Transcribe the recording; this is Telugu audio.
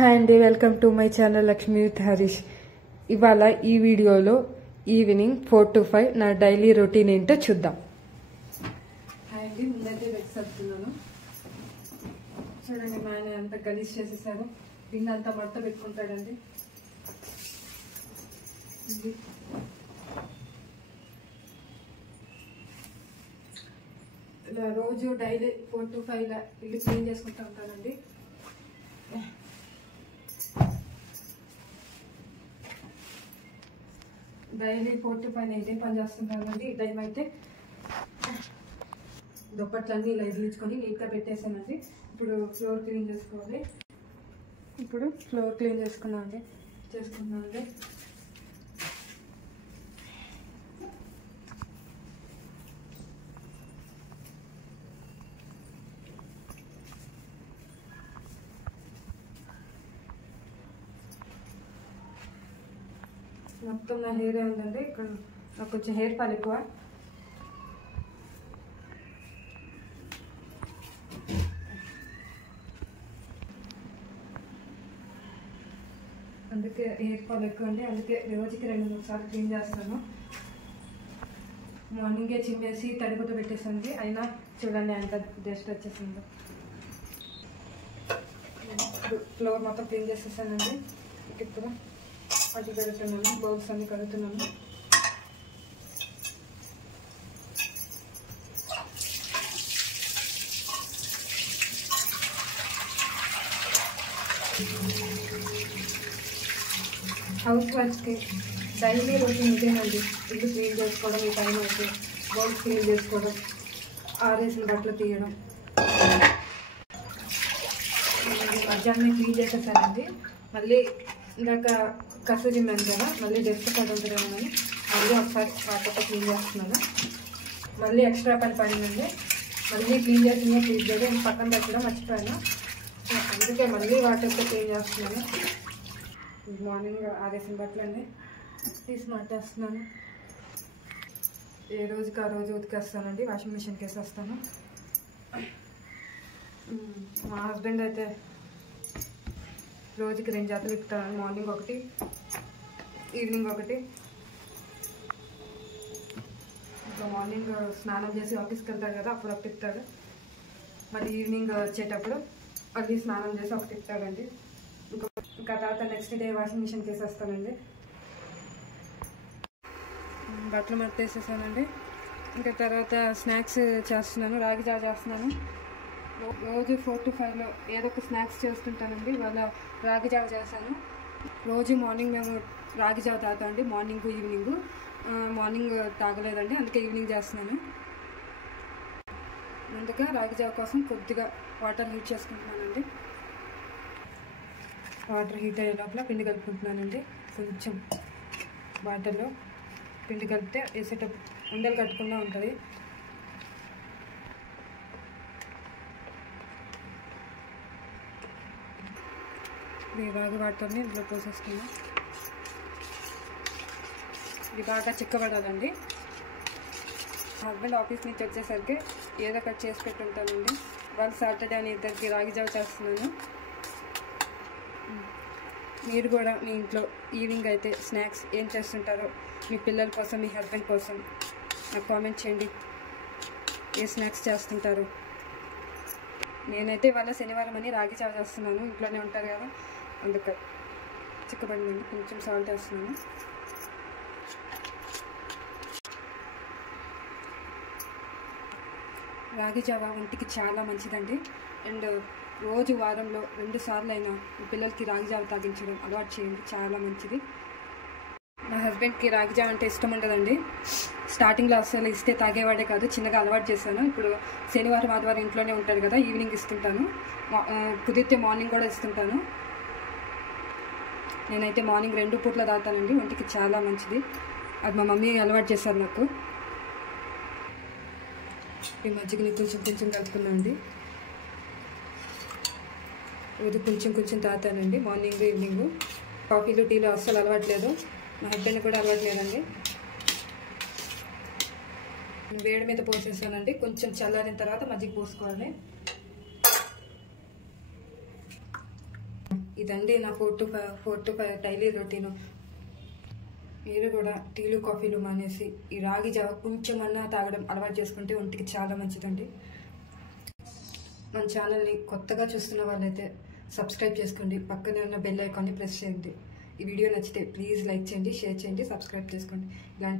హాయ్ అండి, welcome to my channel Lakshmi with Harish. ఇవాళ ఈ వీడియోలో ఈవినింగ్ 4 to 5 నా డైలీ రొటీన్ ఏంటో చూద్దాం. హాయ్ అండి, ముందైతే బెడ్ సర్దుతున్నాను. చూడండి, మా ఆయన అంతా గలీజ్ చేసేసారు. గిన్నె అంతా మడత పెట్టుకుంటాడండి. ఇలా రోజు డైలీ 4 to 5 ఇల్లు క్లీన్ చేసుకుంటూ ఉంటానండి. డైలీ 4 to 5 ఇదే పని చేస్తుంటానండి. ఈ టైం అయితే దుప్పట్లన్నీ ఇలా ఇదిలించుకొని నీట్గా పెట్టేసానండి. ఇప్పుడు ఫ్లోర్ క్లీన్ చేసుకోవాలి. ఇప్పుడు ఫ్లోర్ క్లీన్ చేసుకున్నానండి. మొత్తం నా హెయిర్ ఉందండి. ఇక్కడ నాకు కొంచెం హెయిర్ ఫాల్ ఎక్కువ. అందుకే హెయిర్ ఫాల్ ఎక్కువ అండి. అందుకే రోజుకి 2-3 సార్లు క్లీన్ చేస్తాను. మార్నింగే చిమ్మేసి తడిగుడ్డ పెట్టేసాను. అయినా చూడండి ఎంత డస్ట్ వచ్చేసిందో. ఫ్లోర్ మొత్తం క్లీన్ చేసేసానండి. ఇప్పుడు అది కడుగుతున్నాను, బౌల్స్ అన్ని కడుగుతున్నాను. హౌస్ వైఫ్కి డైలీ రొటీన్ ఇదేనండి. ఇల్లు క్లీన్ చేసుకోవడం, ఈ టైం అయితే బౌల్స్ క్లీన్ చేసుకోవడం, ఆరేసిన బట్టలు తీయడం. మధ్యాహ్నం క్లీన్ చేసేసానండి. మళ్ళీ ఇందాక కసు తిన్నాను కదా, మళ్ళీ డస్ట్ పడి ఉంటుందేమో అని మళ్ళీ ఒకసారి వాటర్తో క్లీన్ చేస్తున్నాను. మళ్ళీ ఎక్స్ట్రా పని పడిందండి. మళ్ళీ క్లీన్ చేసిందే క్లీన్ చేయడం పక్కన పెట్టడం మర్చిపోయాను. అందుకే మళ్ళీ వాటర్తో క్లీన్ చేస్తున్నాను. మార్నింగ్ ఆరేసిన బట్టలు అండి తీసి మట్టేస్తున్నాను. ఏ రోజుకి ఆ రోజు ఉతికేస్తానండి. వాషింగ్ మిషన్కి వేసేస్తాను. మా హస్బెండ్ అయితే రోజుకి 2 జతలు ఇస్తాను. మార్నింగ్ ఒకటి, ఈవినింగ్ ఒకటి. ఇంకా మార్నింగ్ స్నానం చేసి ఆఫీస్కి వెళ్తాడు కదా, అప్పుడు ఒకటి ఇస్తాడు. మళ్ళీ ఈవినింగ్ వచ్చేటప్పుడు మళ్ళీ స్నానం చేసి ఒకటి ఇస్తాడండి. ఇంకా తర్వాత నెక్స్ట్ డే వాషింగ్ మిషన్కి వేసేస్తానండి. బట్టలు మట్టేసేసానండి. ఇంకా తర్వాత స్నాక్స్ చేస్తున్నాను. రాగి జావ చేస్తున్నాను. రోజు 4 to 5లో ఏదో ఒక స్నాక్స్ చేస్తుంటానండి. ఇవాళ రాగి జావ చేశాను. రోజు మార్నింగ్ మేము రాగి జావ తాగుతామండి. Morning evening. మార్నింగ్ తాగలేదండి, అందుకే ఈవినింగ్ చేస్తున్నాను. ముందుగా రాగి జావ కోసం కొద్దిగా వాటర్ హీట్ చేసుకుంటున్నానండి. వాటర్ హీట్ అయ్యే లోపల పిండి కలుపుకుంటున్నానండి. కొంచెం వాటర్లో పిండి కలిపితే వేసేటప్పుడు ఉండలు కట్టకుండా ఉంటుంది. రాగి వాటర్ని ఇందులో పోసేస్తున్నాం. ఇది బాగా చిక్కబడాలండి. హస్బెండ్ ఆఫీస్ నుంచి వచ్చేసరికి ఏదో ఒకటి చేసి పెట్టుంటానండి. వాళ్ళు సాటర్డే అని ఇద్దరికి రాగి జావ చేస్తున్నాను. మీరు కూడా మీ ఇంట్లో ఈవినింగ్ అయితే స్నాక్స్ ఏం చేస్తుంటారో, మీ పిల్లల కోసం, మీ హస్బెండ్ కోసం నాకు కామెంట్ చేయండి. ఏ స్నాక్స్ చేస్తుంటారు? నేనైతే ఇవాళ శనివారం అని రాగి జావ చేస్తున్నాను. ఇంట్లోనే ఉంటారు కదా, అందుకే చిక్కబడింది. కొంచెం సాల్ట్ వేస్తున్నాను. రాగి జావ ఒంటికి చాలా మంచిదండి. అండ్ రోజు వారంలో 2 సార్లు అయినా మీ పిల్లలకి రాగి జావ తాగించడం అలవాటు చేయండి, చాలా మంచిది. మా హస్బెండ్కి రాగి జావ అంటే ఇష్టం ఉండదండి. స్టార్టింగ్లో అసలు ఇస్తే తాగేవాడే కాదు, చిన్నగా అలవాటు చేశాను. ఇప్పుడు శనివారం ఆదివారం ఇంట్లోనే ఉంటాడు కదా, ఈవినింగ్ ఇస్తుంటాను. కుదిరితే మార్నింగ్ కూడా ఇస్తుంటాను. నేనైతే మార్నింగ్ 2 పూట్ల తాగుతానండి. ఒంటికి చాలా మంచిది. అది మా మమ్మీ అలవాటు చేశారు నాకు. ఈ మజ్జిగని కొంచెం కలుపుకున్నాండి. రోజు కొంచెం తాగుతానండి, మార్నింగ్ ఈవినింగ్. కాఫీలు టీలు అస్సలు అలవాట్లేదు. మా హస్బెండ్ కూడా అలవాట్లేదండి. వేడి మీద పోసేసానండి. కొంచెం చల్లారిన తర్వాత మజ్జిగ పోసుకోవాలి. ఇదండి నా 4 to 5 డైలీ రొటీను. మీరు కూడా టీలు కాఫీలు మానేసి ఈ రాగి జావ కొంచెమన్నా తాగడం అలవాటు చేసుకుంటే ఒంటికి చాలా మంచిదండి. మన ఛానల్ని కొత్తగా చూస్తున్న వాళ్ళైతే సబ్స్క్రైబ్ చేసుకోండి, పక్కనే ఉన్న బెల్ ఐకాన్ని ప్రెస్ చేయండి. ఈ వీడియో నచ్చితే ప్లీజ్ లైక్ చేయండి, షేర్ చేయండి, సబ్స్క్రైబ్ చేసుకోండి. ఇలాంటి